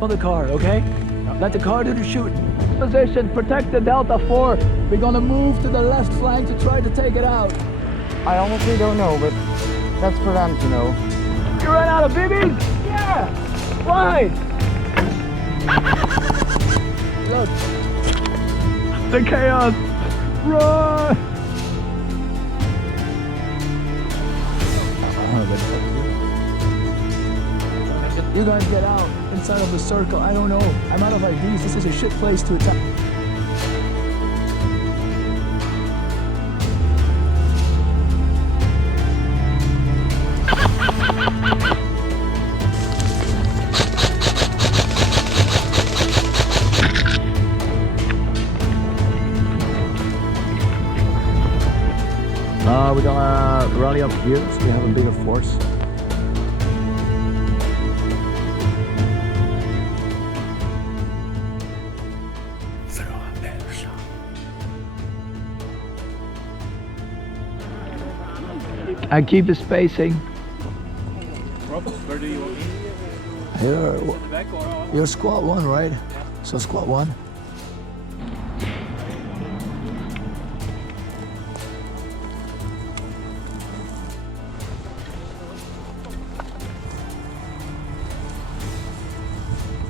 on the car, okay? Let the car do the shooting. Position, protect the Delta 4. We're gonna move to the left flank to try to take it out. I honestly don't know, but that's for them to know. You ran out of BBs? Yeah! Why? Look. The chaos. Run! You guys get out inside of the circle. I don't know. I'm out of IDs. This is a shit place to attack. We're gonna rally up here so we have a bigger force. I keep the spacing. Where do you want me? You're squad 1, right? So squad 1.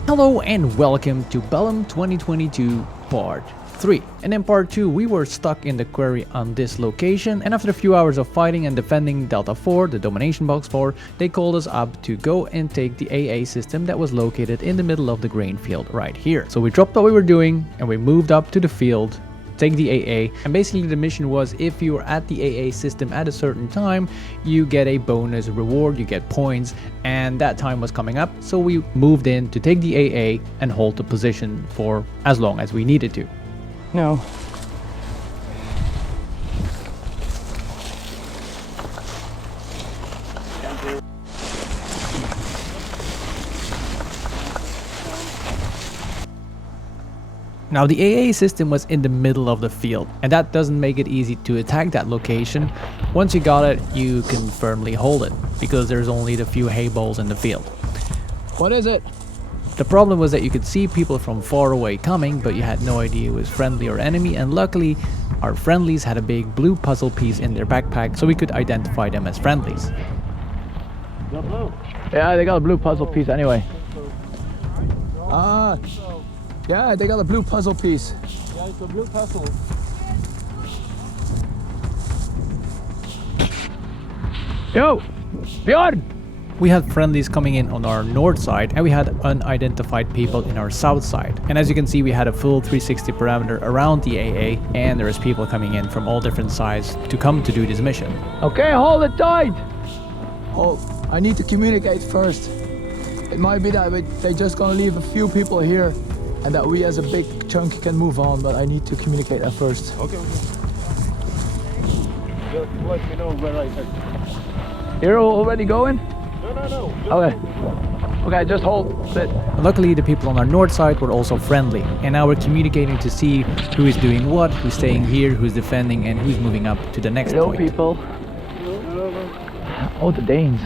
Hello and welcome to Bellum 2022 Part 3. And in Part 2 we were stuck in the quarry on this location, and after a few hours of fighting and defending Delta 4, the domination box 4, they called us up to go and take the AA system that was located in the middle of the grain field right here. So we dropped what we were doing and we moved up to the field, take the AA, and basically the mission was if you were at the AA system at a certain time, you get a bonus reward, you get points, and that time was coming up, so we moved in to take the AA and hold the position for as long as we needed to. No. Now the AA system was in the middle of the field, and that doesn't make it easy to attack that location. Once you got it, you can firmly hold it, because there's only the few hay balls in the field. What is it? The problem was that you could see people from far away coming, but you had no idea it was friendly or enemy, and luckily our friendlies had a big blue puzzle piece in their backpack, so we could identify them as friendlies. Yeah, they got a blue puzzle piece anyway. Yeah, they got a blue puzzle piece. Yeah, it's a blue puzzle. Yo! Bjorn! We had friendlies coming in on our north side, and we had unidentified people in our south side. And as you can see, we had a full 360 parameter around the AA, and there is people coming in from all different sides to come to do this mission. Okay, hold it tight! Hold. I need to communicate first. It might be that they're just gonna leave a few people here, and that we as a big chunk can move on, but I need to communicate at first. Okay. Just let me know where I head. You're already going? No. Okay. Okay, just hold it. Luckily, the people on our north side were also friendly, and now we're communicating to see who is doing what, who's staying here, who's defending, and who's moving up to the next Hello, point. people. Oh, the Danes.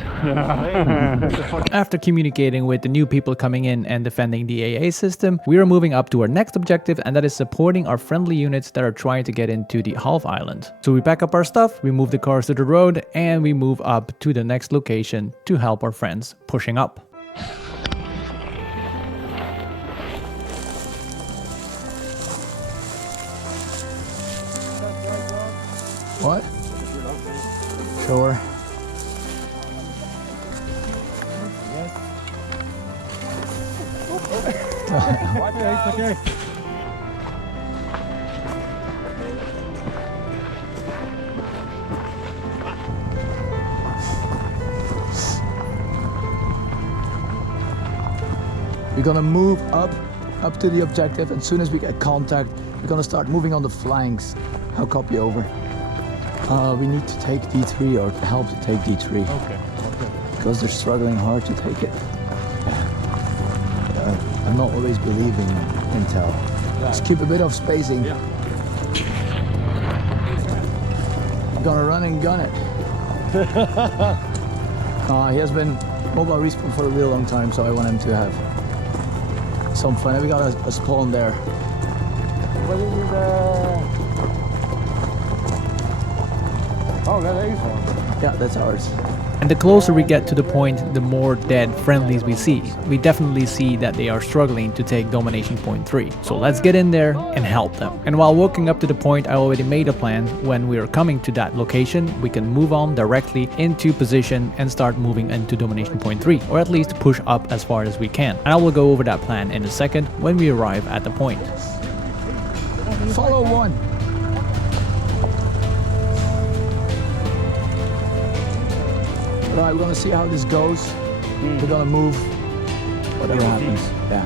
After communicating with the new people coming in and defending the AA system, we are moving up to our next objective, and that is supporting our friendly units that are trying to get into the half island. So we pack up our stuff, we move the cars to the road, and we move up to the next location to help our friends pushing up. What? Sure. Okay. We're gonna move up to the objective, and as soon as we get contact, we're gonna start moving on the flanks. I'll copy over. We need to take D3 or help to take D3. Okay. Because they're struggling hard to take it. I'm not always believing intel. Just keep a bit of spacing. Yeah. I'm gonna run and gun it. He has been mobile respawn for a real long time, so I want him to have some fun. We got a spawn there. What is it? Oh, that is one. Yeah, that's ours. And the closer we get to the point, the more dead friendlies we see. We definitely see that they are struggling to take domination point 3. So let's get in there and help them. And while walking up to the point, I already made a plan. When we are coming to that location, we can move on directly into position and start moving into domination point 3, or at least push up as far as we can. And I will go over that plan in a second when we arrive at the point. Follow one. Right, we're gonna see how this goes. We're gonna move, whatever happens. Yeah.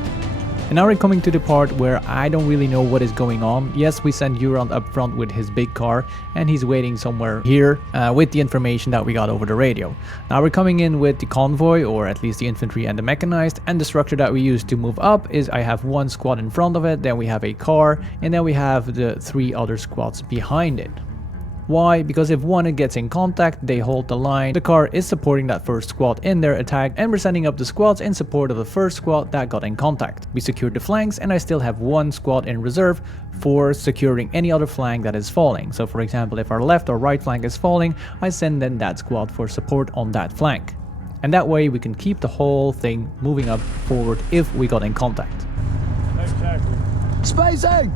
And now we're coming to the part where I don't really know what is going on. Yes, we sent Euron up front with his big car, and he's waiting somewhere here with the information that we got over the radio. Now we're coming in with the convoy, or at least the infantry and the mechanized, and the structure that we use to move up is I have one squad in front of it, then we have a car, and then we have the 3 other squads behind it. Why? Because if one gets in contact, they hold the line. The car is supporting that first squad in their attack, and we're sending up the squads in support of the first squad that got in contact. We secured the flanks, and I still have one squad in reserve for securing any other flank that is falling. So for example, if our left or right flank is falling, I send in that squad for support on that flank. And that way we can keep the whole thing moving up forward if we got in contact. Exactly. Spacing!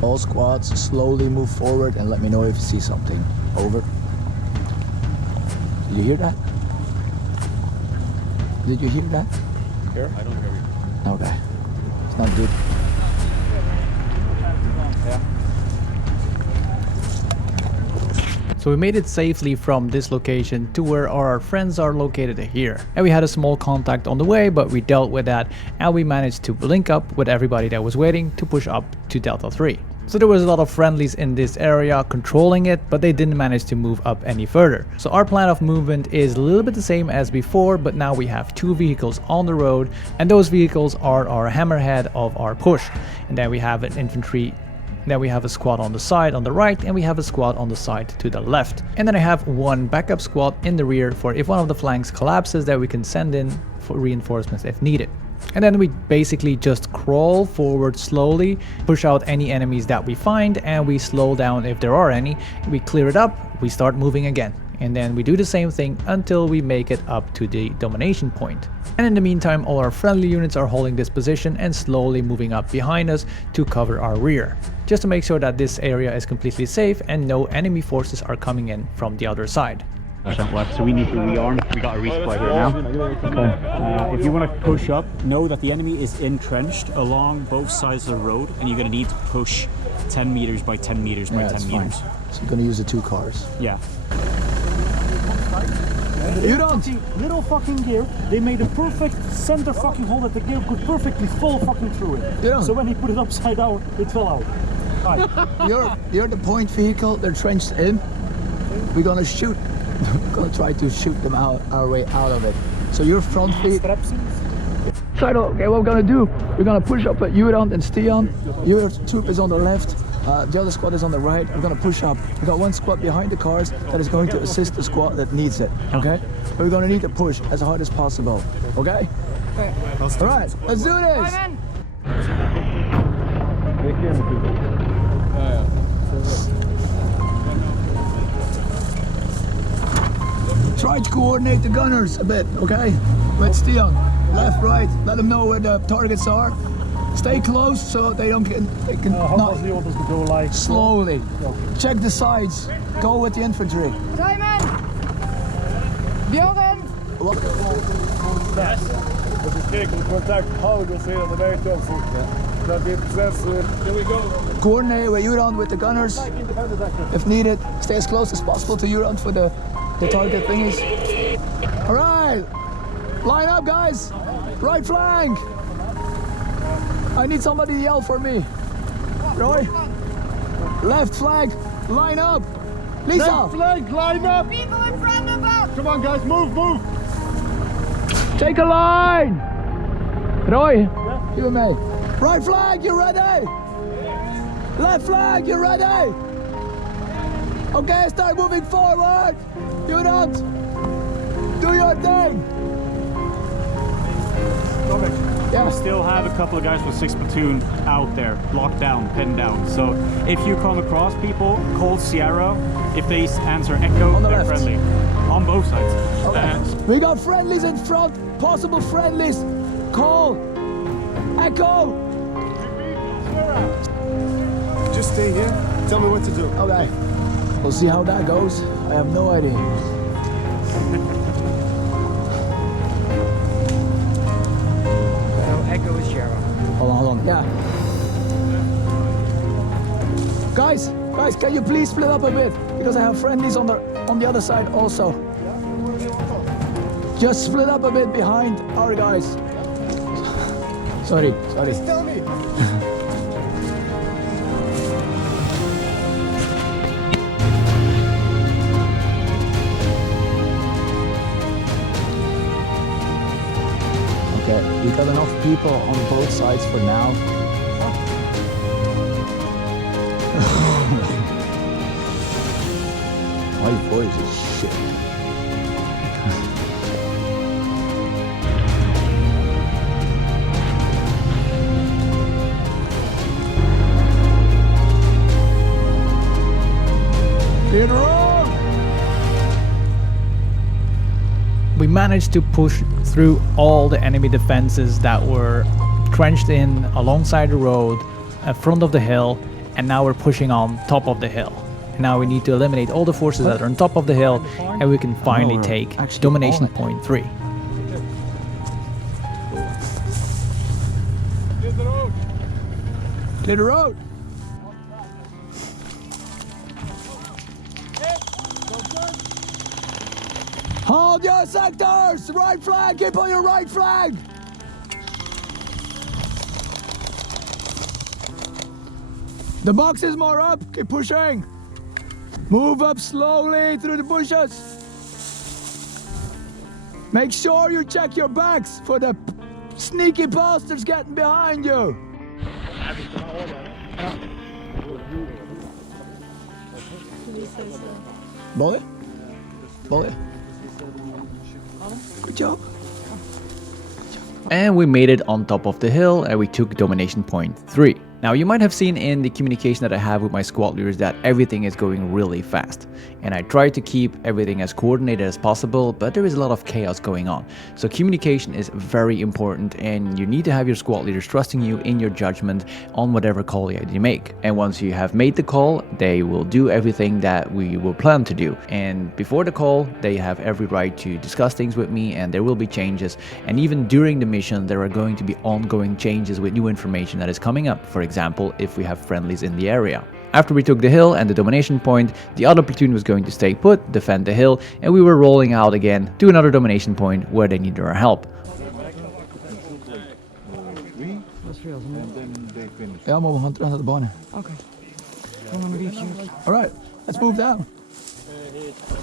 All squads slowly move forward and let me know if you see something. Over. Did you hear that? Did you hear that? Here? I don't hear you. Okay. It's not good. Yeah. So we made it safely from this location to where our friends are located here. And we had a small contact on the way, but we dealt with that and we managed to link up with everybody that was waiting to push up to Delta 3. So there was a lot of friendlies in this area controlling it, but they didn't manage to move up any further. So our plan of movement is a little bit the same as before, but now we have 2 vehicles on the road, and those vehicles are our hammerhead of our push. And then we have an infantry. Then we have a squad on the side on the right, and we have a squad on the side to the left. And then I have one backup squad in the rear for if one of the flanks collapses that we can send in for reinforcements if needed. And then we basically just crawl forward slowly, push out any enemies that we find, and we slow down if there are any. We clear it up, we start moving again. And then we do the same thing until we make it up to the domination point. And in the meantime, all our friendly units are holding this position and slowly moving up behind us to cover our rear, just to make sure that this area is completely safe and no enemy forces are coming in from the other side. So we need to rearm. We got a resupply here now. If you want to push up, know that the enemy is entrenched along both sides of the road, and you're going to need to push 10 meters by 10 meters by 10 meters. So you're gonna use the 2 cars. Yeah. You don't. Little fucking gear. They made a perfect center fucking hole that the gear could perfectly fall fucking through it. Yeah. So when he put it upside down, it fell out. Right. You're the point vehicle. They're trenched in. We're gonna shoot. We're gonna try to shoot them out our way out of it. So your front feet. So okay, what we're gonna do? We're gonna push up at Euron and Stian. Your troop is on the left. The other squad is on the right. We're gonna push up. We got one squad behind the cars that is going to assist the squad that needs it. Okay? But we're gonna need to push as hard as possible. Okay? All right, let's do this. Try to coordinate the gunners a bit, okay? With Stian, left, right. Let them know where the targets are. Stay close so they don't get. They can How not fast do you want us to go, like? slowly. Check the sides. Go with the infantry. Simon! Björn! Och så skrek de kontakt höger och sedan de vet också. Så att det är precis... Here we go. Coordinate with Euron with the gunners. If needed, stay as close as possible to Euron for the target thingies. All right, line up, guys. Right flank. I need somebody to yell for me. Roy. Left flank, line up. Lisa. Left flank, line up. People in front of us! Come on guys, move, move. Take a line. Roy, you and me. Right flag, you ready? Left flag, you ready? Okay, start moving forward. Unit, do your thing. We still have a couple of guys with 6th platoon out there, locked down, pinned down. So if you come across people, call Sierra. If they answer echo, On the they're left. friendly. On both sides. Okay. We got friendlies in front, possible friendlies. Call, echo. Just stay here. Tell me what to do. Okay, we'll see how that goes. I have no idea. Echo is Sierra. Hold on. Yeah. Guys, can you please split up a bit? Because I have friendlies on the other side also. Just split up a bit behind our guys. Sorry. Just tell me. Okay, we got enough people on both sides for now. My voice is shit. Clear the road! We managed to push through all the enemy defenses that were trenched in alongside the road, in front of the hill, and now we're pushing on top of the hill. Now we need to eliminate all the forces that are on top of the hill, and we can finally take actually domination on it. point 3. Clear the road! Hold your sectors! Right flag! Keep on your right flag! The box is more up! Keep pushing! Move up slowly through the bushes! Make sure you check your backs for the sneaky bastards getting behind you! Volley? Volley? Good job. And we made it on top of the hill, and we took domination point 3. Now, you might have seen in the communication that I have with my squad leaders that everything is going really fast. And I try to keep everything as coordinated as possible, but there is a lot of chaos going on. So communication is very important, and you need to have your squad leaders trusting you in your judgment on whatever call you make. And once you have made the call, they will do everything that we will plan to do. And before the call, they have every right to discuss things with me, and there will be changes. And even during the mission, there are going to be ongoing changes with new information that is coming up. For example, if we have friendlies in the area. After we took the hill and the domination point, the other platoon was going to stay put, defend the hill, and we were rolling out again to another domination point where they needed our help. Ja, maar we gaan terug naar de banen. Okay. All right, let's move down.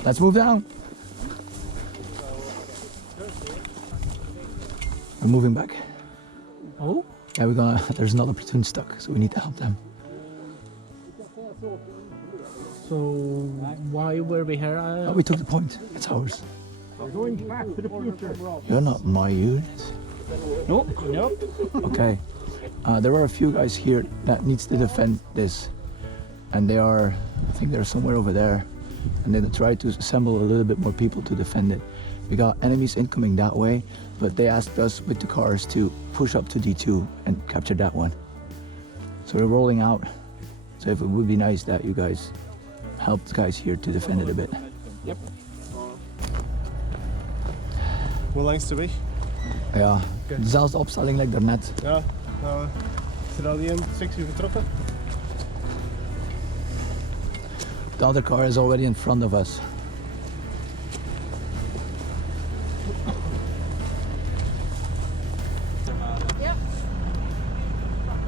Let's move down. We're moving back. Oh? Yeah, there's another platoon stuck, so we need to help them. So why were we here? Oh, we took the point. It's ours. We're going back to the future. You're not my unit. Nope. Okay. There are a few guys here that needs to defend this. And they are, I think they're somewhere over there. And then try to assemble a little bit more people to defend it. We got enemies incoming that way, but they asked us with the cars to push up to D2 and capture that one. So we're rolling out. So if it would be nice that you guys help the guys here to defend it a bit. Yep. Hoe lang is het weg? Ja, dezelfde opstelling like daarnet. Ja, is er al die sectie vertrokken? The other car is already in front of us.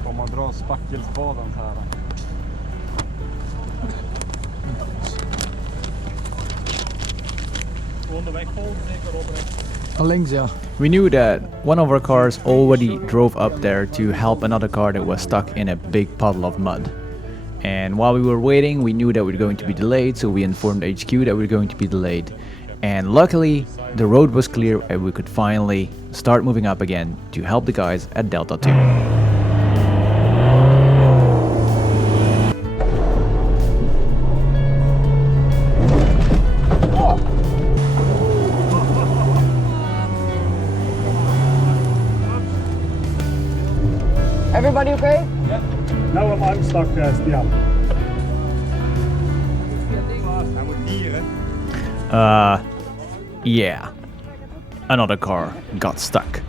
Får man dra spackelspaden så här? Gewoon de weg volgen, zeker opbrengen. links, yeah. We knew that one of our cars already drove up there to help another car that was stuck in a big puddle of mud. And while we were waiting, we knew that we were going to be delayed, so we informed HQ that we were going to be delayed. And luckily, the road was clear and we could finally start moving up again to help the guys at Delta 2. Everybody okay? Now I'm stuck still. Yeah. Another car got stuck.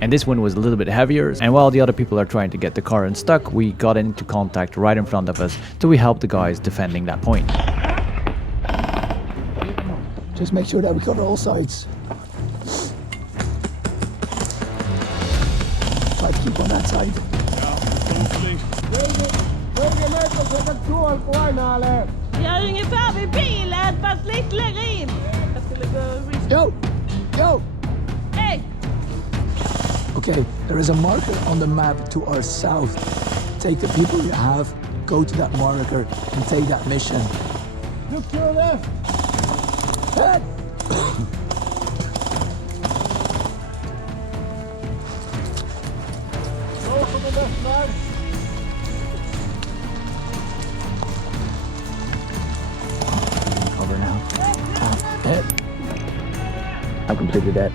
And this one was a little bit heavier, and while the other people are trying to get the car unstuck, we got into contact right in front of us, so we helped the guys defending that point. Just make sure that we cover all sides. Try to keep on that side. Jag är ungefär vid bilen, fast lite längre in. Jag skulle gå... Yo! Hey! Okay, there is a marker on the map to our south. Take the people you have, go to that marker, and take that mission. Look to your left. Head! Go to the left, man. Cover now. Head. I've completed that.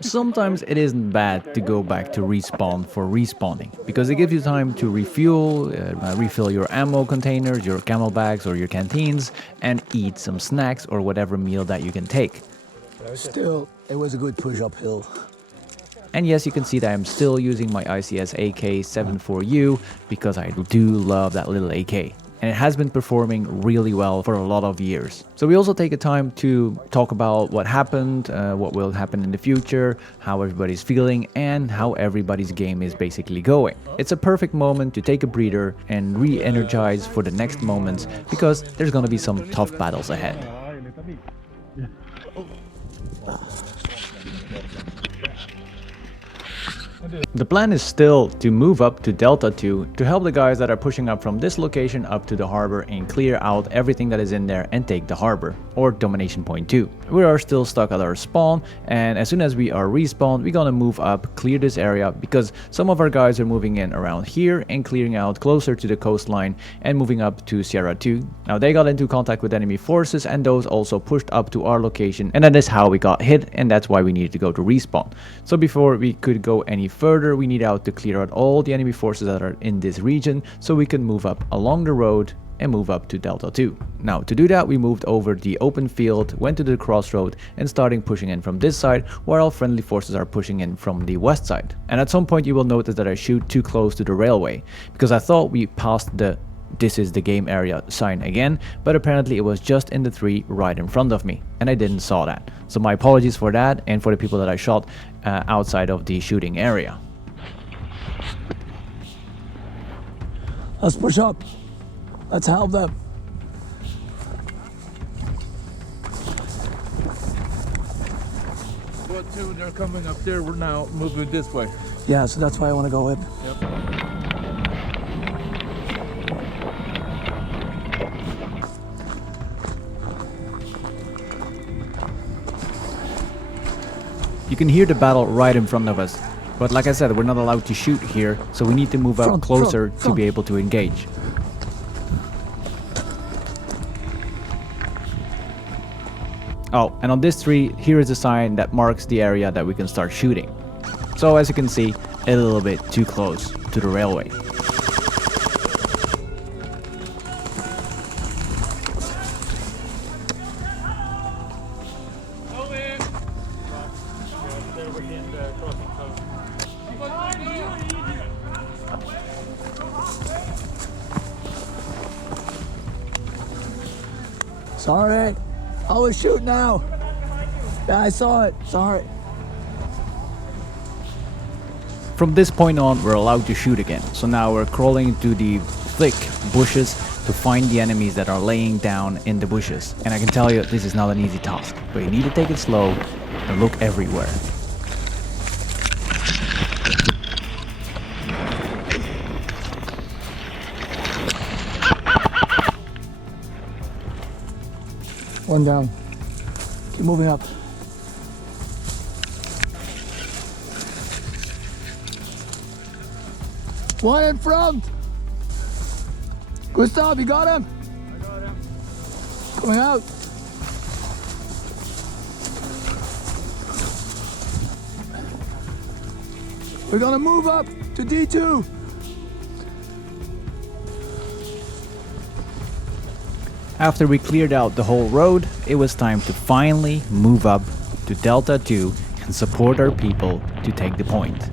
Sometimes it isn't bad to go back to respawn for respawning, because it gives you time to refuel, refill your ammo containers, your camel bags or your canteens, and eat some snacks or whatever meal that you can take. Still, it was a good push uphill. And yes, you can see that I'm still using my ICS AK-74U because I do love that little AK. And it has been performing really well for a lot of years. So we also take a time to talk about what happened, what will happen in the future, how everybody's feeling, and how everybody's game is basically going. It's a perfect moment to take a breather and re-energize for the next moments, because there's gonna be some tough battles ahead. The plan is still to move up to Delta 2 to help the guys that are pushing up from this location up to the harbor and clear out everything that is in there and take the harbor, or domination point 2. We are still stuck at our spawn, and as soon as we are respawned, we're gonna move up, clear this area, because some of our guys are moving in around here and clearing out closer to the coastline and moving up to Sierra 2. Now they got into contact with enemy forces, and those also pushed up to our location, and that is how we got hit, and that's why we needed to go to respawn. So before we could go any further, we need out to clear out all the enemy forces that are in this region, so we can move up along the road and move up to Delta 2. Now to do that, we moved over the open field, went to the crossroad, and starting pushing in from this side, while friendly forces are pushing in from the west side. And at some point you will notice that I shoot too close to the railway, because I thought we passed the "this is the game area" sign again, but apparently it was just in the tree right in front of me, and I didn't saw that. So my apologies for that, and for the people that I shot outside of the shooting area. Let's push up. Let's help them. But two, they're coming up there. We're now moving this way. Yeah, so that's why I want to go in. You can hear the battle right in front of us, but like I said, we're not allowed to shoot here, so we need to move up closer to be able to engage. Oh, and on this tree, here is a sign that marks the area that we can start shooting. So as you can see, a little bit too close to the railway. Sorry. I was shooting now. Yeah, I saw it. Sorry. From this point on, we're allowed to shoot again. So now we're crawling into the thick bushes to find the enemies that are laying down in the bushes. And I can tell you, this is not an easy task, but you need to take it slow and look everywhere. One down. Keep moving up. One in front. Gustav, you got him? I got him. Coming out. We're gonna move up to D2. After we cleared out the whole road, it was time to finally move up to Delta 2 and support our people to take the point.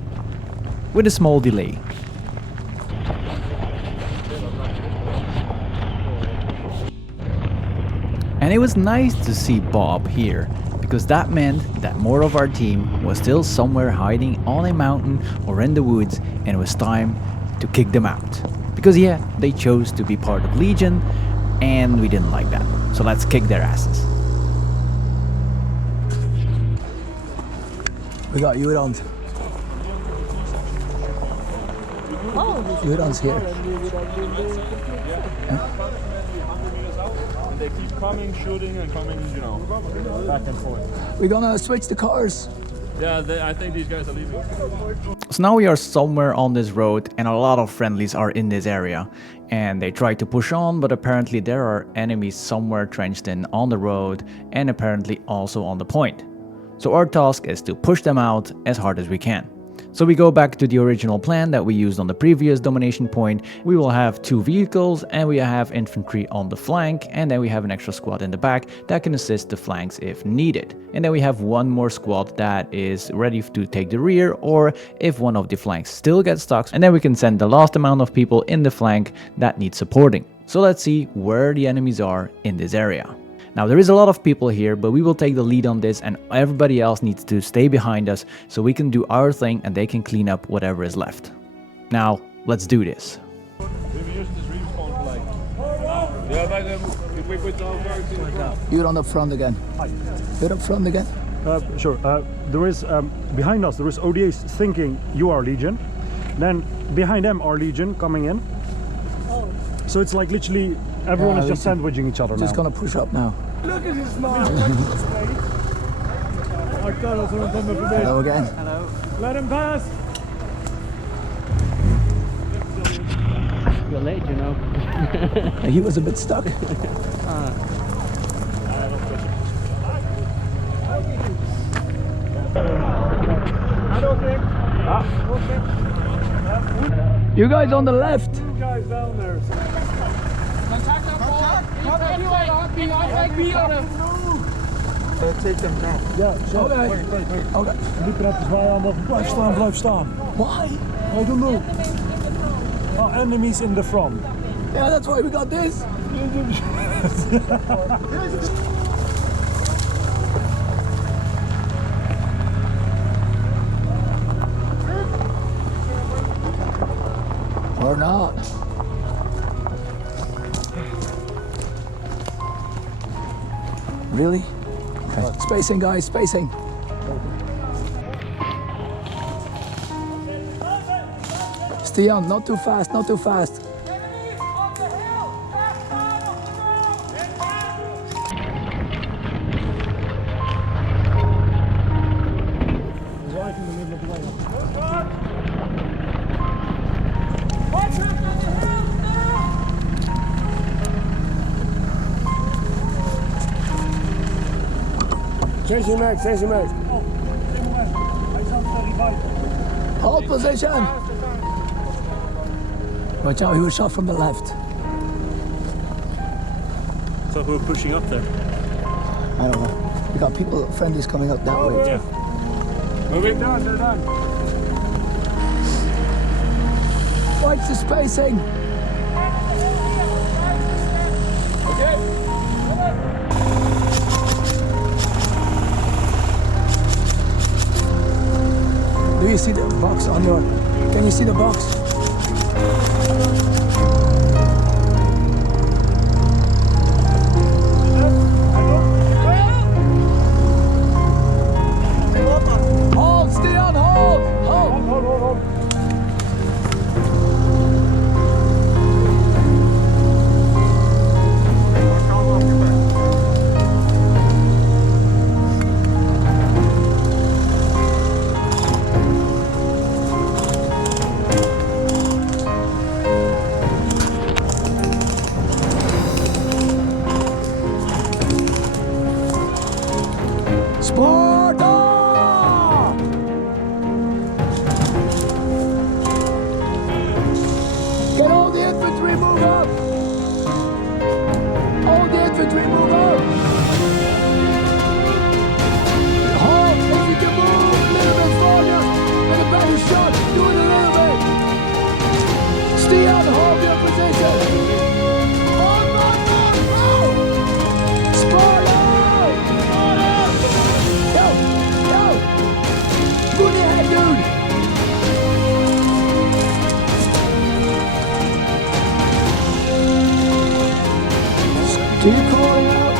With a small delay. And it was nice to see Bob here, because that meant that more of our team was still somewhere hiding on a mountain or in the woods, and it was time to kick them out. Because yeah, they chose to be part of Legion, and we didn't like that. So let's kick their asses. We got Udons. Udons here. They keep coming, shooting, and coming, you know, back and forth. We're gonna switch the cars. Yeah, I think these guys are leaving. So now we are somewhere on this road, and a lot of friendlies are in this area. And they try to push on, but apparently there are enemies somewhere trenched in on the road, and apparently also on the point. So our task is to push them out as hard as we can. So we go back to the original plan that we used on the previous domination point. We will have 2 vehicles, and we have infantry on the flank, and then we have an extra squad in the back that can assist the flanks if needed. And then we have one more squad that is ready to take the rear, or if one of the flanks still gets stuck, and then we can send the last amount of people in the flank that need supporting. So let's see where the enemies are in this area. Now there is a lot of people here, but we will take the lead on this, and everybody else needs to stay behind us so we can do our thing and they can clean up whatever is left. Now, let's do this. You're on the front again. You're up front again. Sure. There is behind us. There is ODAs thinking you are Legion. Then behind them are Legion coming in. So it's like literally everyone is just sandwiching each other now. Just gonna push up now. Look at his smile. Hello again. Hello. Let him pass. You're late, you know. He was a bit stuck. You guys on the left. Two guys down there. Take them now. Ja, zo. Okay. Wait. Okay. Liepen net zwaaien allemaal. Blijf staan. Why? I don't know. Enemies in the front. Yeah, that's why we got this. Or not. Really? Okay. Spacing, guys, spacing. Stian, not too fast, not too fast. Right in the middle of the way. Change your mag. Hij staat very vital. Hold position. Watch out, he was shot from the left. So who are pushing up there? I don't know. We got people, friendlies coming up that way. Yeah. Move it down, they're done. Watch the spacing. Okay. Do you see the box on your? Can you see the box? Hold, stay on, hold, hold. Sparta! Get all the infantry, move up! All the infantry, move up! Halt! If you can move a little bit farther with a better shot, do it a little bit! Stay on, hold your position! Sparta! Move your head, dude! Keep calling out!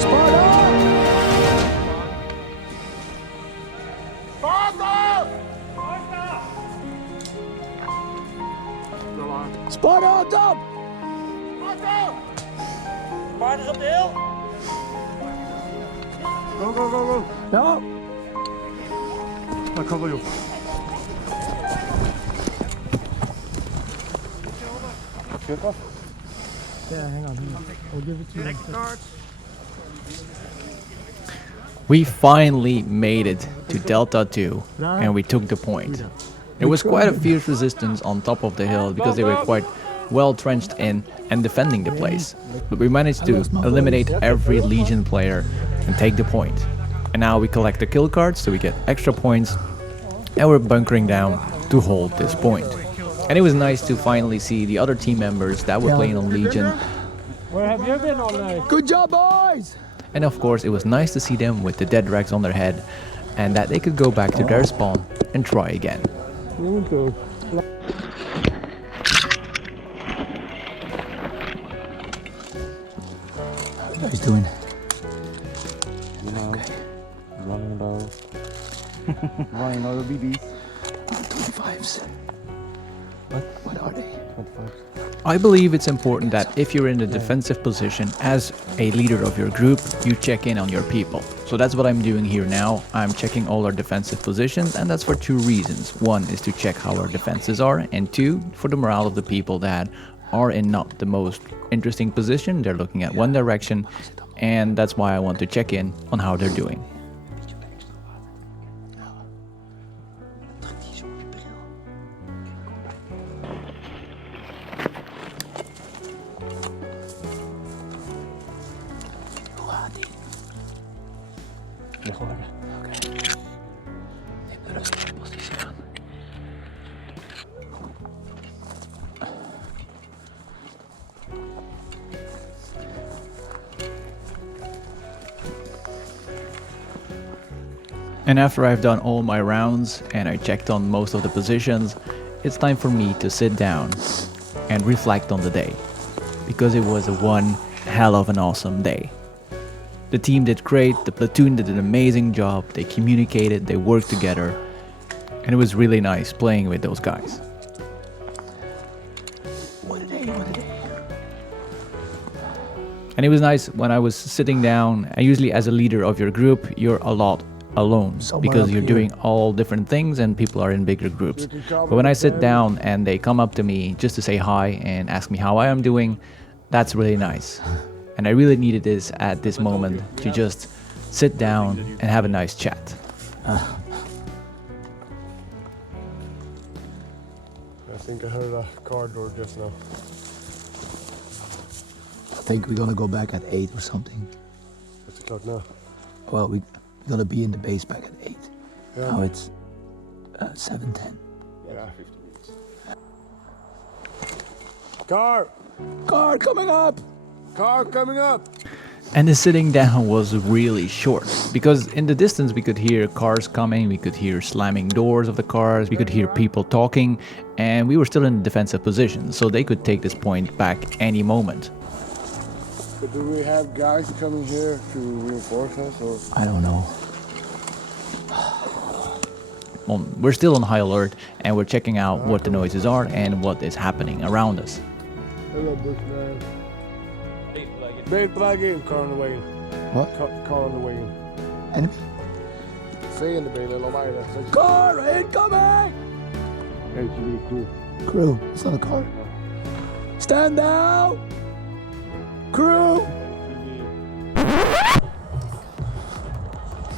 Sparta! Sparta on top! Sparta's up the hill. Go, go, go, go. No! I'll cover you. Yeah, hang on. I'll give it to you. We finally made it to Delta 2 and we took the point. There was quite a fierce resistance on top of the hill because they were quite well trenched in and defending the place. But we managed to eliminate every Legion player and take the point. And now we collect the kill cards so we get extra points and we're bunkering down to hold this point. And it was nice to finally see the other team members that were playing on Legion. Where have you been all night? Good job, boys! And of course it was nice to see them with the dead rags on their head and that they could go back to their spawn and try again. How are you guys doing? You know, Okay. running low. Running low BBs. 25s. What are they? 25. I believe it's important that if you're in a defensive position as a leader of your group, you check in on your people. So that's what I'm doing here now. I'm checking all our defensive positions and that's for two reasons. One is to check how our defenses are and two, for the morale of the people that are in not the most interesting position. They're looking at one direction and that's why I want to check in on how they're doing. And after I've done all my rounds and I checked on most of the positions, it's time for me to sit down and reflect on the day. Because it was one hell of an awesome day. The team did great, the platoon did an amazing job, they communicated, they worked together, and it was really nice playing with those guys. What a day, what a day. And it was nice when I was sitting down, and usually as a leader of your group, you're a lot alone because you're doing all different things and people are in bigger groups. But when I sit down and they come up to me just to say hi and ask me how I am doing, that's really nice. And I really needed this at this moment to just sit down and have a nice chat. I think I heard a car door just now. I think we're gonna go back at 8 or something. What's the clock now? Well, we're gonna be in the base back at 8. Yeah. Now it's 7:10. Yeah, 50 minutes. Car! Car coming up! Car coming up! And the sitting down was really short, because in the distance we could hear cars coming, we could hear slamming doors of the cars, we could hear people talking, and we were still in a defensive position, so they could take this point back any moment. But do we have guys coming here to reinforce us, or? I don't know. Well, we're still on high alert, and we're checking out what the noises are and what is happening around us. Hello, Bushman. Bait flag in, car on the way in. What? Car on the way in. Enemy? Säg the bil, eller vad är det? Car incoming! HV crew. Crew, it's not a car. Stand down! Crew!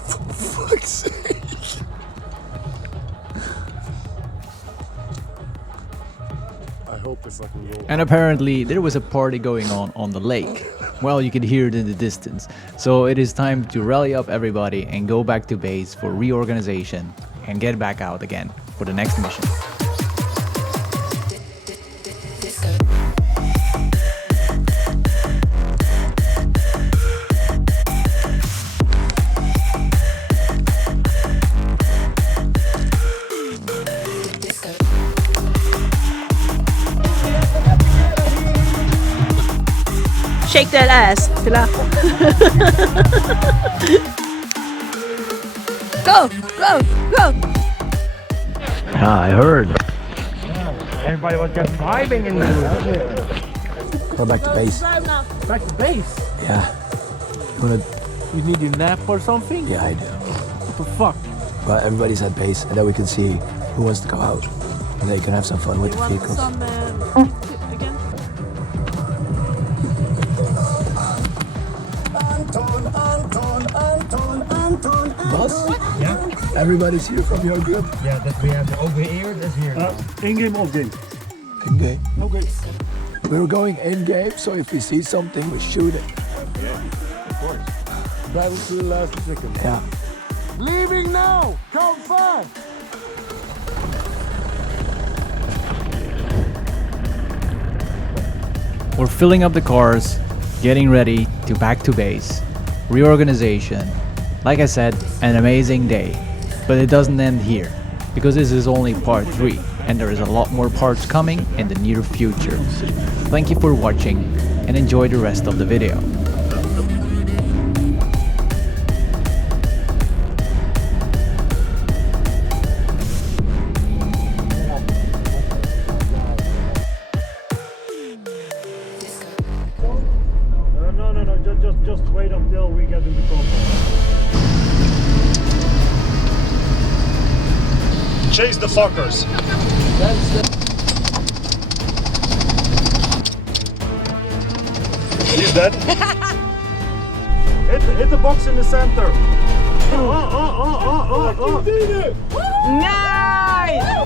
For fuck's sake! I hope it's like a roll. And apparently there was a party going on the lake. Well, you could hear it in the distance. So it is time to rally up everybody and go back to base for reorganization and get back out again for the next mission. Shake that ass. Go, go, go. Ah, I heard. Everybody was just vibing in there. Go back to base. Back to base. Yeah. You wanna? You need your nap or something? Yeah, I do. What the fuck? But everybody's at base, and then we can see who wants to go out. And they can have some fun with the vehicles. Again? Boss? Yeah? Everybody's here from your group? Yeah, that we have the over here, that's here. In-game, off-game. In-game. Okay. We're going in-game, so if we see something, we shoot it. Battle to the last second. Yeah. Leaving now! Come fast! We're filling up the cars, getting ready to back to base. Reorganization. Like I said, an amazing day. But it doesn't end here, because this is only part 3, and there is a lot more parts coming in the near future. Thank you for watching, and enjoy the rest of the video. No, just wait until we get into combat. Chase the fuckers. He's dead. hit the box in the center. Nice!